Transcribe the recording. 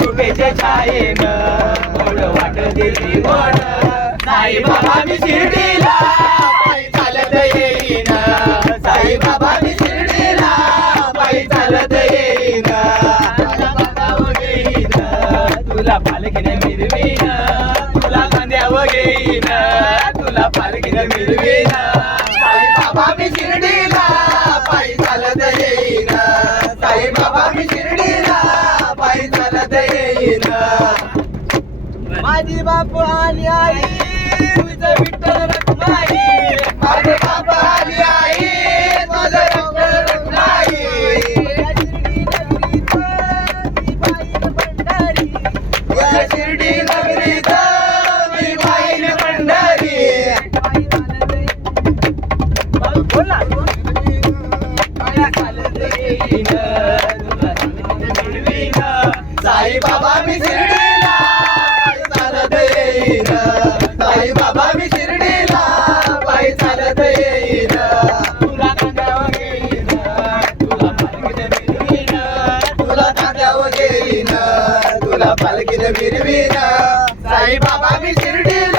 तुकेच्या छायेन गोड वाट दिली गोड साई बाबा मी शिर्डीला पायी चालत येईन साई बाबा मी शिर्डीला पायी चालत येईन तुला पालखीने मिरवीन तुला खांद्यावर घेईन तुला पालखीने मिरवीन साई बाबा मी शिर्डीला पायी चालत येईन साई बाबा मी शिर्डीला पायी चालत येईन माझी बापू आली आई तुझं विठ्ठल रखमाई माझे बाप आली आई माझं विठ्ठल रखमाई या शिर्डी नगरीत मी पाहिल पंढरी बोल ना साई बाबा मी शिर्डीला चालत येईन साई बाबा मी शिर्डीला पायी चालत येईन तुला खांद्यावर घेईन तुला पालखीने मिरवीन तुला खांद्यावर घेईन तुला पालखीने मिरवीन साई बाबा मी शिर्डीला